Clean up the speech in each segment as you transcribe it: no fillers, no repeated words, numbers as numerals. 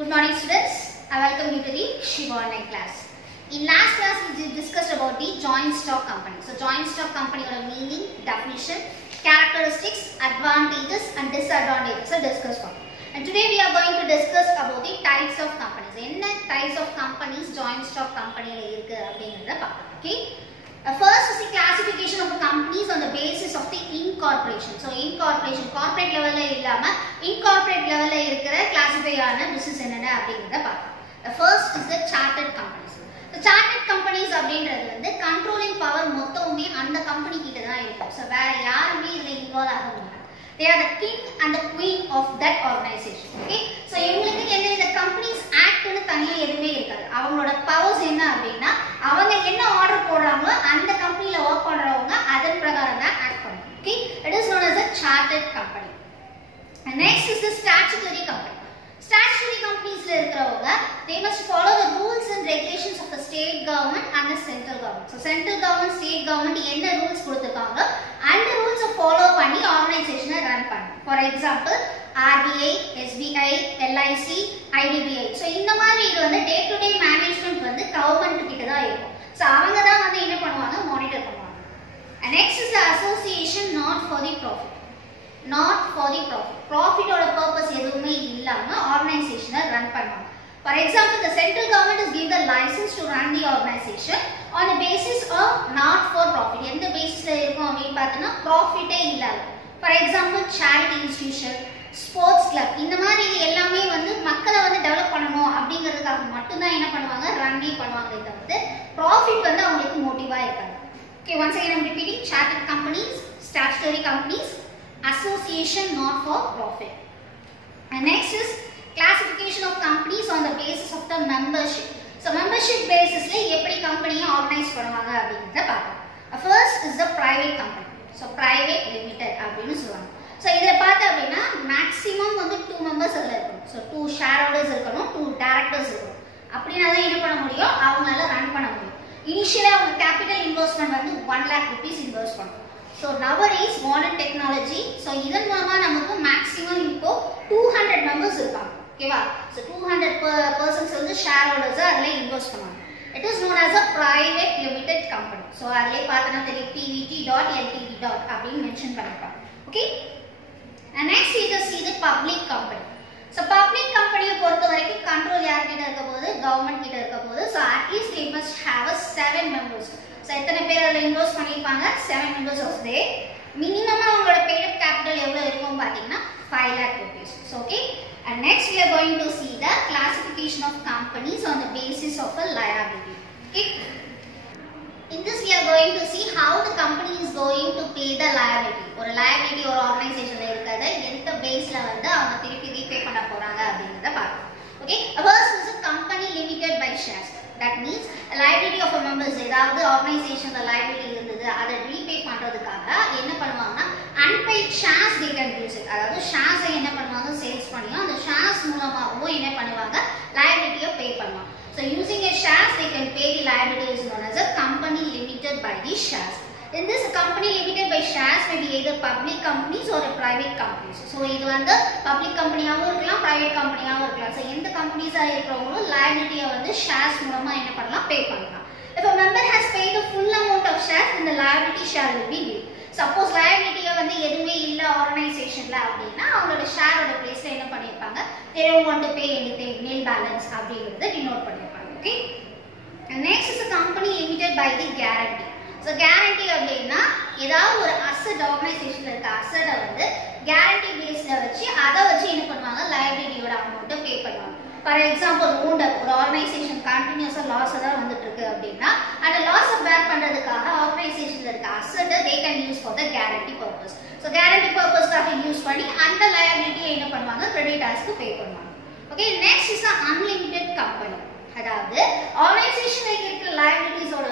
Good morning students, I welcome you to the Shiva online class. In last class we discussed about the joint stock company. So joint stock company meaning, definition, characteristics, advantages and disadvantages are discussed. And today we are going to discuss about the types of companies. What types of companies joint stock company okay? First is the classification of companies on the basis of the incorporation. So incorporation, corporate level incorporate level classify business the first is the chartered companies. The chartered companies controlling power மொத்தமே அந்த company கிட்ட தான் இருக்கும். So வேற யாருமே இதுல involve ஆக மாட்டாங்க. They are the king and the queen of that organization. Okay? So இவங்களுக்கு என்ன இந்த companies act னு தனியா எதுமே இருக்காது. அவங்களோட பவர்ஸ் என்ன அப்படினா அவங்க என்ன ஆர்டர் போடுறாங்களோ அந்த கம்பெனில வர்க் பண்றவங்க அதன் பிரகாரம் தான் ஆக்ட் பண்ணுவாங்க. Okay? It is known as a chartered company. And next is the statutory company. Statutory companies they must follow the rules and regulations of the state government and the central government. So central government, state government என்ன rules கொடுத்திருக்காங்களோ அந்த rules follow பண்ணி organization run பண்ணும். For example, RBI, SBI, LIC, IDBI. So இந்த மாதிரி இது day to day management government கிட்ட தான் இருக்கும். So அவங்க தான் என்ன பண்ணுவாங்க monitor பண்ணுவாங்க. And next is the association not for the profit. Not for the profit. Profit or purpose எதுவுமே இல்லாம organization run பண்ணுவாங்க. For example, the central government is given the license to run the organization on the basis of not for profit. எந்த பேசிஸ்ல இருக்கும் அப்படினு பார்த்தனா profit இல்லாத. For example, charity institution, sports club இந்த மாதிரி எல்லாமே மக்களை டெவலப் பண்ணனும் அப்படிங்கிறதுக்காக மட்டும் தான் என்ன பண்ணுவாங்க ரன்னே பண்ணுவாங்க தவிர்த்து profit அவங்களுக்கு மோட்டிவா இருக்காது. Okay, once again I am repeating: chartered companies, statutory companies, association not for profit. And next is classification of companies on the basis of the membership. So membership basis la eppadi company organize பண்ணுவாங்க அப்படிங்கறத பார்ப்போம். First is the private company. So private limited அப்படினு சொல்வாங்க. So இதல பார்த்தா அப்படினா maximum 2 members அதுல இருக்கும். So 2 shareholders இருக்கணும், 2 directors இருக்கணும். அப்படினா தான் என்ன பண்ண முடியும் அவங்களால ரன் பண்ண முடியும். Initially அவங்க capital investment 1 lakh rupees invest பண்ணனும். So nowadays modern technology, so இதன் மூலமா நமக்கு maximum இப்போ 200 members இருக்காங்க. ஓகேவா? So 200 persons shareholders அதுல இன்வெஸ்ட் பண்ணுவாங்க. It is known as a private limited company. So அதுல பார்த்தனா தெரியும் pvt.ltd. அப்படினு மென்ஷன் பண்ணிருப்பாங்க. Okay? And next we see the public company. So public company பொறுத்த வரைக்கும் கண்ட்ரோல் யார் கிட்ட இருக்க போகுது கவர்மெண்ட் கிட்ட இருக்க போகுது. So at least they must have a 7 members. So எத்தனை பேர் அதுல இன்வெஸ்ட் பண்ணிருப்பாங்க 7 members of the minimum அவங்களோட paid up capital எவ்வளவு இருக்கும் பாத்தீங்கன்னா 5 lakh rupees. So okay, and next we are going to see the classification of companies on the basis of a liability. Okay, in this we are going to see how the company is going to pay the liability. ஒரு liability ஒரு organizationல இருக்கறத எந்த பேஸ்ல அவங்க திருப்பி repay பண்ண போறாங்க அப்படிங்கறத பார்ப்போம். Okay, first is a company limited by shares. That means liability of a members ஏதாவது organization liability இருந்தது அதை ரீபே பண்றதுக்காக என்ன பண்ணுவாங்கன்னா unpaid shares they can use it. அதாவது shares என்ன பண்ணுவாங்க சேல்ஸ் பண்ணி அந்த shares மூலமாவோ என்ன பண்ணுவாங்க liability pay பண்ணுவாங்க. So using a shares they can pay the liability is known as a company limited by the shares. In this company limited by shares may be either public companies or a private companies. So இது public company ஆவும் இருக்கலாம் private company ஆவும் இருக்கலாம். So எந்த companies ஆ இருக்கறவங்களோ liability shares மூலமா என்ன பண்ணலாம் pay பண்ணலாம். If a member has paid the full amount of shares then the liability share will be due. Suppose liability எதுமே இல்ல organizationல அப்படினா அவங்களோட share ஓட பிளேஸ்ல என்ன பண்ணிருப்பாங்க they don't want to pay anything nil balance அப்படிங்கறத denote பண்ணிருப்பாங்க. Okay, and next is a company limited by the guarantee. So guarantee அப்படினா ஏதாவது ஒரு asset organizationல இருக்க asset guarantee baseல வச்சு அத வச்சு என்ன பண்ணுவாங்க liability ஓட amount pay பண்ணுவாங்க. For example, ஒரு organization continuous loss தான் வந்துட்டு இருக்கு அப்படினா அந்த loss bear பண்றதுக்காக organizationல இருக்க asset they can use for the guarantee purpose. So guarantee purpose காக யூஸ் பண்ணி அந்த liability என்ன பண்ணுவாங்க creditorsக்கு pay பண்ணுவாங்க. Okay, next is the unlimited company. அதாவது organizationல இருக்க liabilities ஓட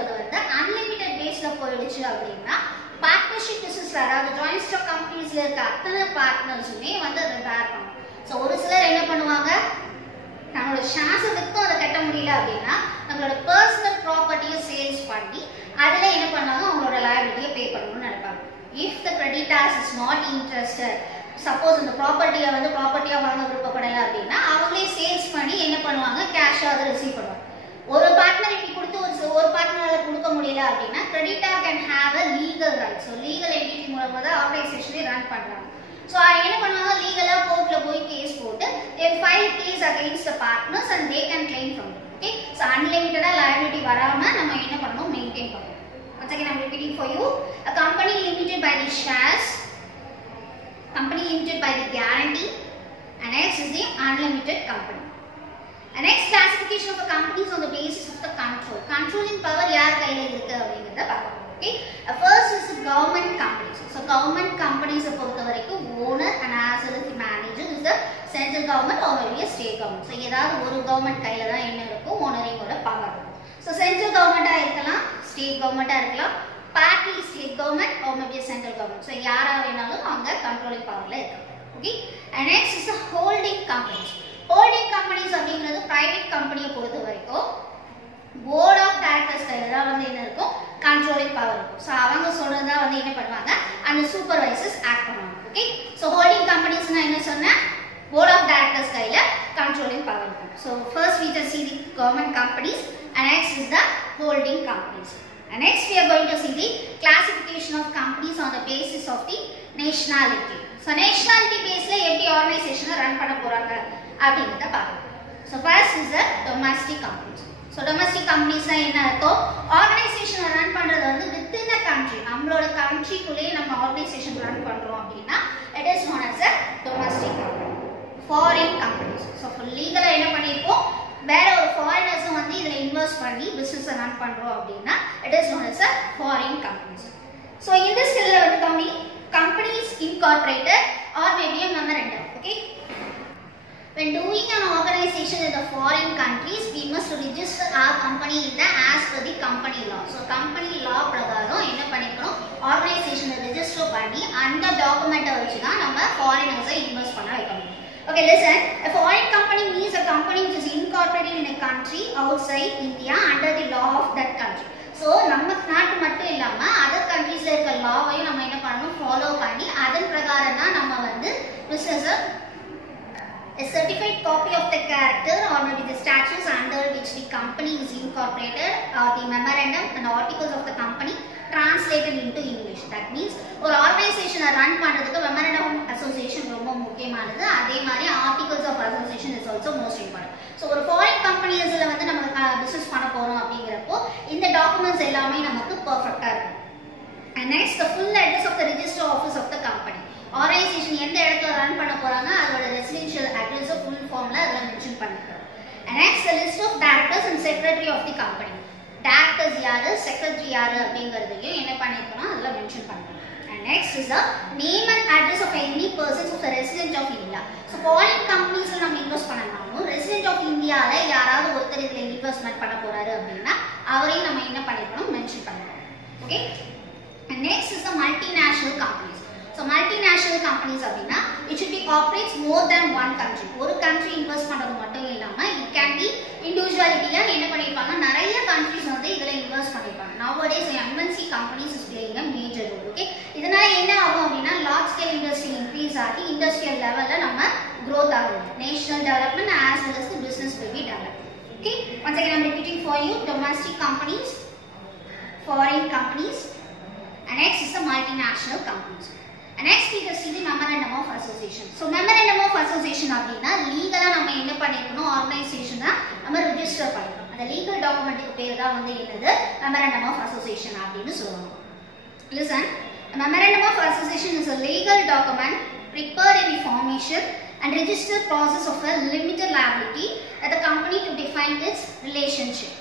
unlimited baseல போயிடுச்சு அப்படினா பார்ட்னர்ஷிப் பிசினஸ் அதாவது joint stock companiesல இருக்க அத்தனை பார்ட்னர்ஸுமே அதை பேர் பண்ணுவாங்க. சோ ஒரு சிலர் என்ன பண்ணுவாங்க நம்மளோட ஷேர்ஸ் வித்து அத கட்ட முடியல அப்படினா நம்மளோட பர்சனல் ப்ராப்பர்ட்டியை சேல்ஸ் பண்ணி அதுல என்ன பண்ணுவாங்க அவங்களோட liability பே பண்ணனும்னு நினைப்பாங்க. If the creditors is not interested suppose இந்த ப்ராப்பர்ட்டியை வந்து ப்ராப்பர்ட்டியாக வாங்க விருப்பப்படலை அப்படின்னா அவங்களே சேல்ஸ் பண்ணி என்ன பண்ணுவாங்க, கேஷாக அதை ரிசீவ் பண்ணுவாங்க. ஒரு பார்ட்னர் இப்படி கொடுத்து ஒரு பார்ட்னரால் கொடுக்க முடியல அப்படின்னா creditor can have a legal right. So legal entity மூலமாக தான் ஆர்கனைசேஷனே ரன் பண்ணுறாங்க. ஸோ என்ன பண்ணுவாங்க, லீகலாக கோர்ட்டில் போய் கேஸ் போட்டு file case against the partners and they can claim from it. Okay, so அன்லிமிட்டடாக லயபிலிட்டி வராமல் நம்ம என்ன பண்ணணும், மெயின்டைன் பண்ணணும். Once again, I am repeating for you. A company limited by the shares, company limited by the guarantee, and next is the unlimited company. And next classification of a company is on the basis of the control. Controlling power யார் கையில இருக்கு அப்படிங்கறத பார்க்கலாம். Okay, first is the government companies. So government companies பொறுத்த வரைக்கும் owner and as well as the manager is the central government or maybe a state government. So ஏதாவது ஒரு government கையில தான் என்ன இருக்கும், ஓனரிங்கோட பவர் இருக்கும். So central government இருக்கலாம், state government இருக்கலாம், partly state government or maybe a central government. So யாரா வேணாலும் அவங்க controlling powerல இருக்கலாம். Okay, and next is the holding companies. Holding companies அப்படிங்கிறது பிரைவேட் கம்பெனியை பொறுத்த வரைக்கும் போர்ட் ஆஃப் டைரக்டர்ஸ் கையில தான் வந்து என்ன இருக்கும், கண்ட்ரோலிங் பவர் இருக்கும். ஸோ அவங்க சொல்றதா வந்து என்ன பண்ணுவாங்க, அந்த சூப்பர்வைசர்ஸ் ஆக்ட் பண்ணுவாங்க. ஓகே, ஸோ ஹோல்டிங் கம்பெனிஸ்னா என்ன சொன்னேன், போர்ட் ஆஃப் டைரக்டர்ஸ் கையில கண்ட்ரோலிங் பவர் இருக்கும். So first we just see the government companies and next is the holding companies. And next we are going to see the classification of companies on the basis of the nationality. So nationality baseல எப்படி ஆர்கனைசேஷனை run பண்ண போறாங்க அப்படிங்கறத பார்க்கலாம். So first is the domestic companies. So domestic companies என்ன அர்த்தம், ஆர்கனைசேஷனை run பண்றது வந்து within a country, நம்மளோட கண்ட்ரிக்குள்ளே நம்ம ஆர்கனைசேஷன் ரன் பண்றோம் அப்படின்னா it is known as a domestic company. Foreign companies. So லீகலா என்ன பண்ணிருப்போம், வேற ஒரு ஃபாரினர்ஸ் வந்து இதுல இன்வெஸ்ட் பண்ணி பிசினஸ் ரன் பண்றோம் அப்படின்னா it is known as a foreign companies. So in this skill வந்து companies incorporated or maybe a memorandum. Okay, when doing an organization in the foreign countries we must register our company in the as per the company law. So company law பிரகாரம் என்ன பண்ணிக்கணும், ஆர்கனைசேஷனை register பண்ணி அந்த டாக்குமெண்ட்டை வச்சு தான் நம்ம ஃபாரினர்ஸை invest பண்ண வைக்கணும். Okay, listen. A foreign company means a company which is incorporated in a country outside India under the law of that country. So நம்ம நாட்டு மட்டும் இல்லாம அதர் கண்ட்ரீஸ்ல இருக்க லாவையும் நம்ம என்ன பண்ணணும், ஃபாலோ பண்ணி அதன் பிரகாரம் தான் நம்ம வந்து business a certified copy of the character or maybe the statutes under which the company is incorporated or the memorandum and articles of the company translated into English. That means ஒரு ஆர்கனைசேஷனை run பண்றதுக்கு memorandum of association ரொம்ப முக்கியமானது. அதே மாதிரி articles of association is also most important. So ஒரு foreign companiesல வந்து நம்ம business பண்ண போறோம் அப்படிங்கறப்போ இந்த டாக்குமெண்ட்ஸ் எல்லாமே நமக்கு பெர்ஃபெக்ட்டா இருக்கும். And next the full address of the register office of the company. Organisation எந்த இடத்துல ரன் பண்ண போறாங்க அதோட ரெசிடென்ஷியல் அட்ரஸ் ஃபுல் ஃபார்ம்ல அதெல்லாம் மென்ஷன் பண்ணிருக்கோம். And next the list of directors and secretary of the company. Directors யாரு, secretary யாரு அப்படிங்கறதையும் என்ன பண்ணிருக்கோம் அதெல்லாம் மென்ஷன் பண்ணிருக்கோம். And next is the name and address of any persons of the resident of India. So foreign companiesல நம்ம invest பண்ணனாலும் resident of இந்தியால யாராவது ஒருத்தர் இதுல இன்வெஸ்ட்மென்ட் பண்ண போறாரு அப்படின்னா அவரையும் நம்ம என்ன பண்ணிருக்கோம், மென்ஷன் பண்ணிருக்கோம். Okay, and next is the multinational companies. So multinational companies அப்படினா it should be operates more than one country. ஒரு country இன்வெஸ்ட் பண்றது மட்டும் இல்லாம it can be individualityயா என்ன பண்ணிருப்பாங்க, நிறைய countries வந்து இதல இன்வெஸ்ட் பண்ணிருப்பாங்க. Nowadays MNC companies is playing a major role. Okay, இதனால என்ன ஆகும் அப்படினா large scale industry increase ஆகி industrial levelல நம்ம growth ஆகும். National development as well as the business will be developed. Okay, once again I am repeating for you, domestic companies, foreign companies, and next is the multinational companies. And next we will see the memorandum of association. So memorandum of association அப்படினா லீகலா நம்ம என்ன பண்ணிருக்கணும், ஆர்கனைசேஷனை நம்ம register பண்ணிக்கணும். அந்த legal டாக்குமெண்ட்டுக்கு பேர் தான் வந்து என்னது, memorandum of association அப்படின்னு சொல்லுவாங்க. Listen, a memorandum of association is a legal document prepared in the formation and registered process of a limited liability at the company to define its relationship.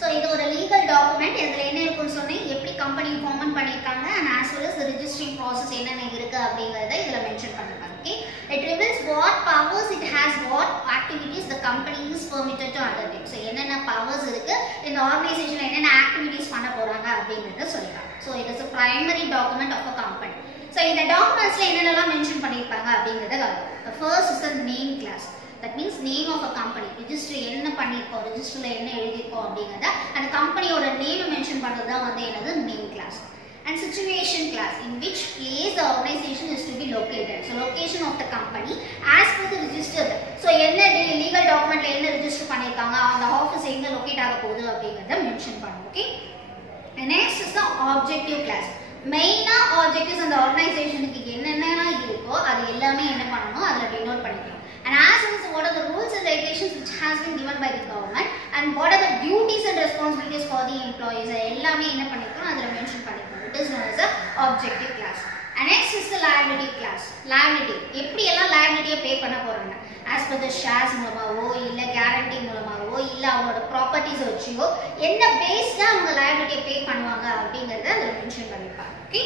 So இது ஒரு legal document. இதுல என்ன இருக்குன்னு சொன்னேன், எப்படி company form பண்ணிருக்காங்க and as well as the registering process என்னென்ன இருக்கு அப்படிங்கறத இதுல மென்ஷன் பண்ணிருக்காங்க. Okay, it reveals what powers it has, what activities the company is permitted to undertake. So என்னென்ன powers இருக்கு, இந்த ஆர்கனைசேஷன்ல என்னென்ன ஆக்டிவிட்டீஸ் பண்ண போறாங்க அப்படிங்கறத சொல்லிருக்காங்க. So it is a primary document of a company. So இந்த டாக்குமெண்ட்ஸ்ல என்னென்னலாம் மென்ஷன் பண்ணிருப்பாங்க அப்படிங்கறத கவனிங்க. The first is the name class. That means name of a company. Register என்ன பண்ணிருக்கோம், ரெஜிஸ்டர்ல என்ன எழுதிருக்கோம் அப்படிங்கறத அந்த கம்பெனியோட நேம் மென்ஷன் பண்றது தான் வந்து என்னது, name class. And situation class. class, in which place the organization is to be located. So location of the company as per the registered. So என்ன legal document ல என்ன register பண்ணிருக்காங்க, அந்த ஆபீஸ் எங்க லொகேட் ஆக போகுது அப்படிங்கறத மென்ஷன் பண்ணுங்க. Okay. And next is the objective class. மெயினா ஆப்ஜெக்டிவ்ஸ் அந்த ஆர்கனைசேஷனுக்கு என்னென்னலாம் இருக்கோ அது எல்லாமே என்ன பண்ணணும் அதுல டினோட் பண்ணிக்கலாம். And as well as what are the rules and regulations which has been given by the government and what are the duties and responsibilities for the employees எல்லாமே என்ன பண்ணிருக்கோம் அதுல மென்ஷன் பண்ணிருக்கோம். It is known as the objective class. And next is the liability class. Liability எப்படி எல்லாம் liability பே பண்ண போறாங்க as per the shares மூலமாவோ இல்ல guarantee மூலமாவோ இல்ல அவங்களோட ப்ராப்பர்ட்டிஸ் வச்சியோ என்ன பேஸ்டா அவங்க liability பே பண்ணுவாங்க அப்படிங்கறத அதுல மென்ஷன் பண்ணிருப்பாங்க. Okay.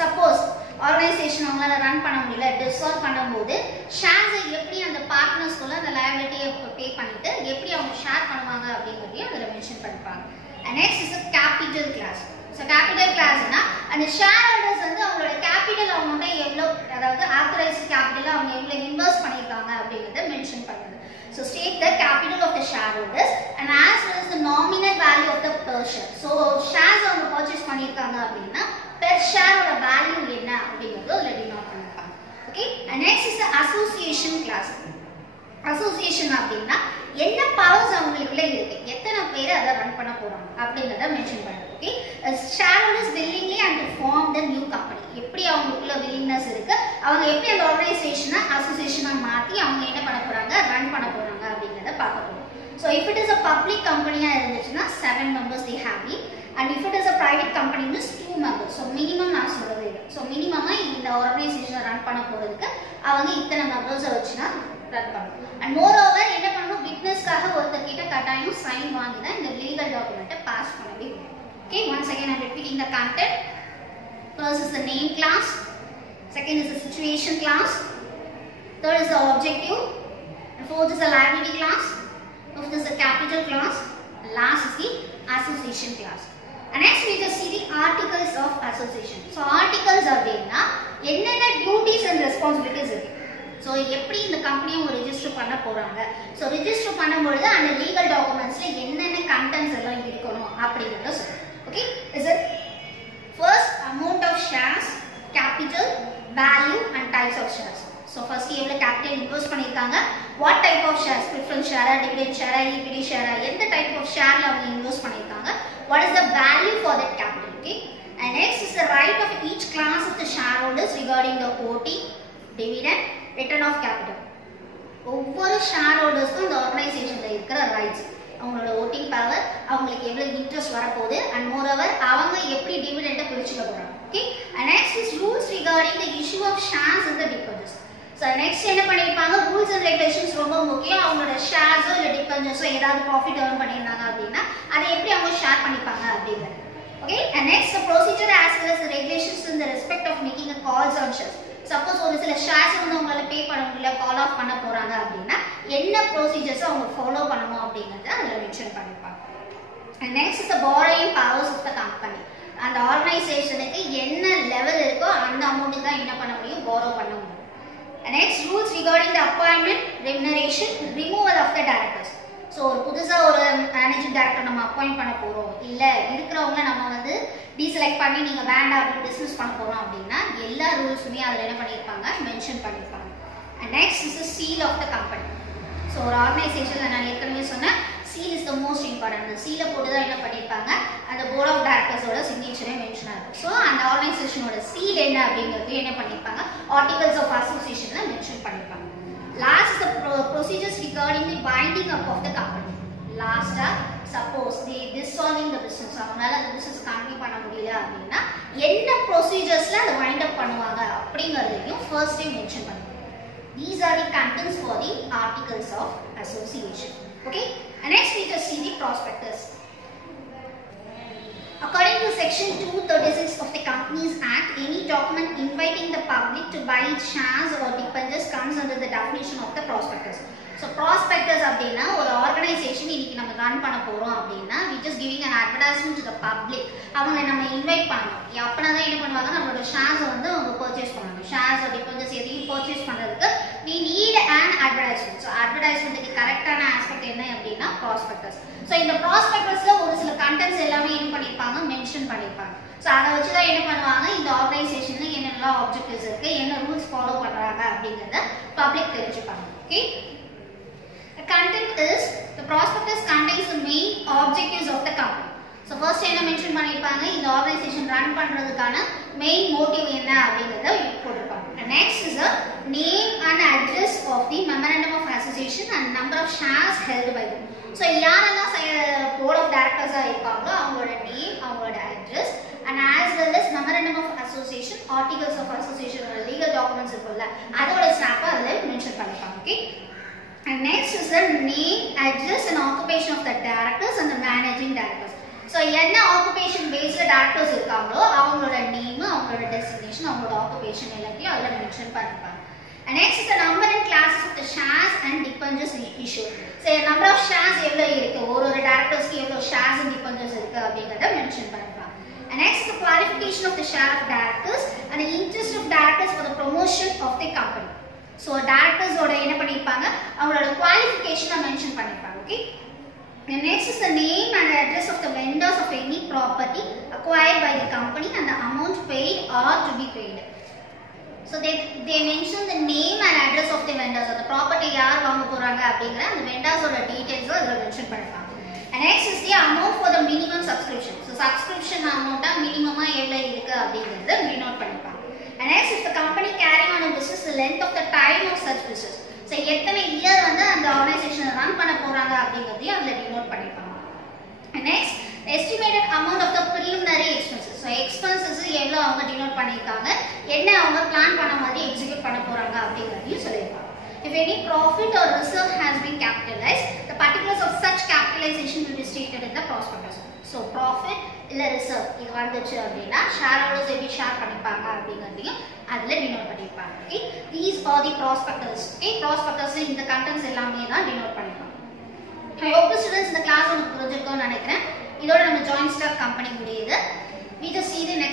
Suppose ஆர்கனைசேஷன் அவங்களால ரன் பண்ண முடியல டிசால்வ் பண்ணும்போது ஷேர்ஸை எப்படி அந்த பார்ட்னர்ஸ்க்குள்ள அந்த லயபிலிட்டியை பே பண்ணிட்டு எப்படி அவங்க ஷேர் பண்ணுவாங்க அப்படிங்கறதையும் அதுல மென்ஷன் பண்ணிருப்பாங்க. And next is the capital class. So capital classனா அந்த ஷேர் ஹோல்டர்ஸ் வந்து அவங்களோட கேபிட்டல் அமௌண்ட்டை எவ்வளவு அதாவது ஆத்தரைஸ்ட் கேபிட்டல் அவங்க எவ்வளவு இன்வெஸ்ட் பண்ணிருக்காங்க அப்படிங்கறத மென்ஷன் பண்ணுது. So state the capital of the shareholders and as well as the nominal value of the per share. So shares அவங்க purchase பண்ணிருக்காங்க அப்படினா per share ஓட வேல்யூ என்ன அப்படிங்கறது அதுல டினோட் பண்ணிருப்பாங்க. Okay. And next is the association class. Association அப்படினா என்ன பவர்ஸ் அவங்களுக்குள்ள இருக்கு எத்தனை பேர் அத ரன் பண்ண போறாங்க அப்படிங்கறத மென்ஷன் பண்ணுது. Okay. Shareholders willingly and to form the new company. எப்படி அவங்களுக்குள்ள willingness இருக்கு அவங்க எப்படி அந்த ஆர்கனைசேஷனை அசோசியேஷனா மாத்தி அவங்க என்ன பண்ண போறாங்க ரன் பண்ண போறாங்க அப்படிங்கறத பார்க்க போறோம். So if it is a public company இருந்துச்சுனா 7 members they have it and if it is a private company means 2 members. So minimum நான் சொல்றது இது. So minimum இந்த ஆர்கனைசேஷனை ரன் பண்ண போறதுக்கு அவங்க இத்தனை மெம்பர்ஸ் வச்சுனா ரன் பண்ணணும். And moreover என்ன பண்ணனும் விட்னஸ்க்காக ஒருத்தர் கிட்ட கட்டாயம் சைன் வாங்கி தான் இந்த லீகல் டாக்குமெண்ட்டை பாஸ் பண்ணவே. Okay, once again I'm repeating the content. First is the name class, second is the situation class, third is the objective, and fourth is the liability class, fifth is the capital class, and last is the association class. And next we just see the articles of association. So articles அப்படினா என்னென்ன duties and responsibilities இருக்கு. So எப்படி இந்த கம்பெனியை அவங்க register பண்ண போறாங்க. So register பண்ணும்போது அந்த லீகல் டாக்குமெண்ட்ஸ்ல என்னென்ன கண்டென்ட்ஸ் எல்லாம் இருக்கணும் அப்படிங்கறத சொல்றோம். Okay, is it first amount of shares, capital, value and types of shares. So first எவ்வளவு capital இன்வெஸ்ட் பண்ணிருக்காங்க, what type of shares, preference share, dividend share, equity share, எந்த type of shareல அவங்க invest பண்ணிருக்காங்க, what is the value for that capital. Okay. And next is the right of each class of the shareholders regarding the voting, dividend, return of capital. ஒவ்வொரு ஷேர்ஹோல்டர்ஸ்க்கும் இந்த ஆர்கனைசேஷன்ல இருக்கிற rights அவங்களோட voting power அவங்களுக்கு எவ்வளவு interest வர போகுது and moreover அவங்க எப்படி டிவிடெண்ட பிரிச்சுக்க போறாங்க. Okay. And next is rules regarding the issue of shares in the debentures. So next என்ன பண்ணிருப்பாங்க rules and regulations ரொம்ப முக்கியம். அவங்களோட ஷேர்ஸோ இல்ல டிபெண்டன்ஸோ ஏதாவது ப்ராஃபிட் earn பண்ணிருந்தாங்க அப்படினா அதை எப்படி அவங்க ஷேர் பண்ணிப்பாங்க அப்படிங்கிறது. Okay. And next the procedure as well as the regulations in the respect of making a calls on shares. Suppose ஒரு சில ஷேர்ஸ் வந்து அவங்களால பே பண்ண முடியல கால் ஆஃப் பண்ண போறாங்க அப்படினா என்ன ப்ரொசீஜர்ஸ் அவங்க ஃபாலோ பண்ணனும் அப்படிங்கறத அதுல மென்ஷன் பண்ணிருப்பாங்க. And next is the borrowing powers of the company. அந்த ஆர்கனைசேஷனுக்கு என்ன லெவல் இருக்கோ அந்த அமௌண்ட் தான் என்ன பண்ண முடியும் borrow பண்ண முடியும். And next rules regarding the appointment, remuneration, removal of the directors. So ஒரு புதுசா ஒரு மேனேஜிங் டைரக்டர் நம்ம அப்பாயிண்ட் பண்ண போறோம் இல்ல இருக்குறவங்க நம்ம வந்து டீசெலக்ட் பண்ணி நீங்க வேண்டாம் அப்படி பிசினஸ் பண்ண போறோம் அப்படினா எல்லா ரூல்ஸுமே அதுல என்ன பண்ணிருப்பாங்க மென்ஷன் பண்ணிருப்பாங்க. And next is the seal of the company. So ஒரு ஆர்கனைசேஷன்ல நான் ஏற்கனவே சொன்னேன் seal is the most important. அந்த சீலை போட்டு தான் என்ன பண்ணிருப்பாங்க அந்த போர்ட் ஆஃப் டைரக்டர்ஸோட சிக்னேச்சரே மென்ஷன் ஆகும். சோ அந்த ஆர்கனைசேஷனோட சீல் என்ன அப்படிங்கிறது என்ன பண்ணிருப்பாங்க ஆர்டிகல்ஸ் ஆஃப் அசோசியேஷன்ல மென்ஷன் பண்ணிருப்பாங்க. Last is the procedures regarding the winding up of the company. Last suppose they dissolving the business அவங்களால அந்த business கண்டினியூ பண்ண முடியல அப்படினா என்ன procedures-ல அந்த wind up பண்ணுவாங்க அப்படிங்கறதையும் first time mention பண்ணுங்க. These are the contents for the articles of association. Okay. And next we just see the prospectus. According to section 236 of the Companies Act, any document inviting the public to buy shares or debentures comes under the definition of the prospectus. So prospectus அப்படினா ஒரு organisation இன்னைக்கு நம்ம run பண்ண போறோம் அப்படினா we just giving an advertisement to the public. அவங்களை நம்ம invite பண்ணணும். அப்பனா தான் என்ன பண்ணுவாங்க நம்மளோட ஷேர்ஸ் வந்து அவங்க பர்ச்சேஸ் பண்ணணும். ஷேர்ஸ் or debentures எதையும் பர்ச்சேஸ் பண்றதுக்கு we need an advertisement. So advertisementக்கு கரெக்ட்டான ஆஸ்பெக்ட் என்ன அப்படினா prospectus. So இந்த prospectusல ஒரு சில contents எல்லாமே என்ன பண்ணிருப்பாங்க மென்ஷன் பண்ணிருப்பாங்க. ஸோ அதை வச்சு தான் என்ன பண்ணுவாங்க, இந்த ஆர்கனைசேஷனில் என்னென்னலாம் ஆப்ஜெக்டிவ்ஸ் இருக்குது, என்ன ரூல்ஸ் ஃபாலோ பண்ணுறாங்க அப்படிங்கிறத பப்ளிக் தெரிஞ்சுப்பாங்க. Okay, content is the prospectus contains the main objectives of the company. So first என்ன மென்ஷன் பண்ணிருப்பாங்க, இந்த ஆர்கனைசேஷன் ரன் பண்றதுக்கான மெயின் மோட்டிவ் என்ன அப்படிங்கறத போட்டுருப்பாங்க. Next is the name and address of the memorandum of association and number of shares held by them. So யாரெல்லாம் board of directors இருப்பாங்களோ அவங்களோட நேம், அவங்களோட address and as well as memorandum of association, articles of association or legal documents இருக்குல்ல அதோட snap அதுல mention பண்ணிருப்பாங்க. Okay, and next is the name, address and occupation of the directors and the managing directors. So என்ன occupation based directors இருக்காங்களோ அவங்களோட name, அவங்களோட designation, அவங்களோட occupation எல்லாத்தையும் அதுல மென்ஷன் பண்ணிருப்பாங்க. And next is the number and classes of the shares and debentures issued. So number of shares எவ்வளவு இருக்கு, ஒரு directorsக்கு எவ்வளவு shares and debentures இருக்கு அப்படிங்கறத மென்ஷன் பண்ணிருப்பாங்க. And next is the qualification of the share of directors and the interest of directors for the promotion of the company. So directors ஓட என்ன பண்ணிருப்பாங்க, அவங்களோட குவாலிஃபிகேஷனை மென்ஷன் பண்ணிருப்பாங்க. Okay, and next is the name and address of the vendors of any property acquired by the company and the amount paid or to be paid. So they mention the name and address of the vendors, the property யார் வாங்க போறாங்க அப்படிங்கற அந்த vendors ஓட details அதுல mention பண்ணிருப்பாங்க. And next is the amount for the minimum subscription. So subscription amount minimum எவ்வளவு இருக்கு அப்படிங்கறத நோட் பண்ணிருப்பாங்க. And next is the company carrying on a business, the length of the time of such business. So எத்தனை year வந்து அந்த ஆர்கனைசேஷனை run பண்ண போறாங்க அப்படிங்கறதையும் அதுல டினோட் பண்ணிருப்பாங்க. And next, the estimated amount of the preliminary expenses. So expenses எவ்வளவு அவங்க டினோட் பண்ணிருக்காங்க, என்ன அவங்க பிளான் பண்ண மாதிரி எக்ஸிக்யூட் பண்ண போறாங்க அப்படிங்கறதையும் சொல்லிருப்பாங்க. If any profit or reserve has been capitalized, the particulars of such capitalization will be stated in the prospectus. So profit இல்ல reserve இது வந்துச்சு அப்படினா shareholders எப்படி ஷேர் பண்ணிப்பாங்க அப்படிங்கறதையும் அதுல டினோட் பண்ணிருப்பாங்க. Okay, these are the prospectus. Okay, prospectusல இந்த contents எல்லாமே தான் டினோட் பண்ணிருப்பாங்க. I hope students இந்த class உங்களுக்கு புரிஞ்சிருக்கும்னு நினைக்கிறேன். இதோட நம்ம joint stock company முடியுது. We just see the next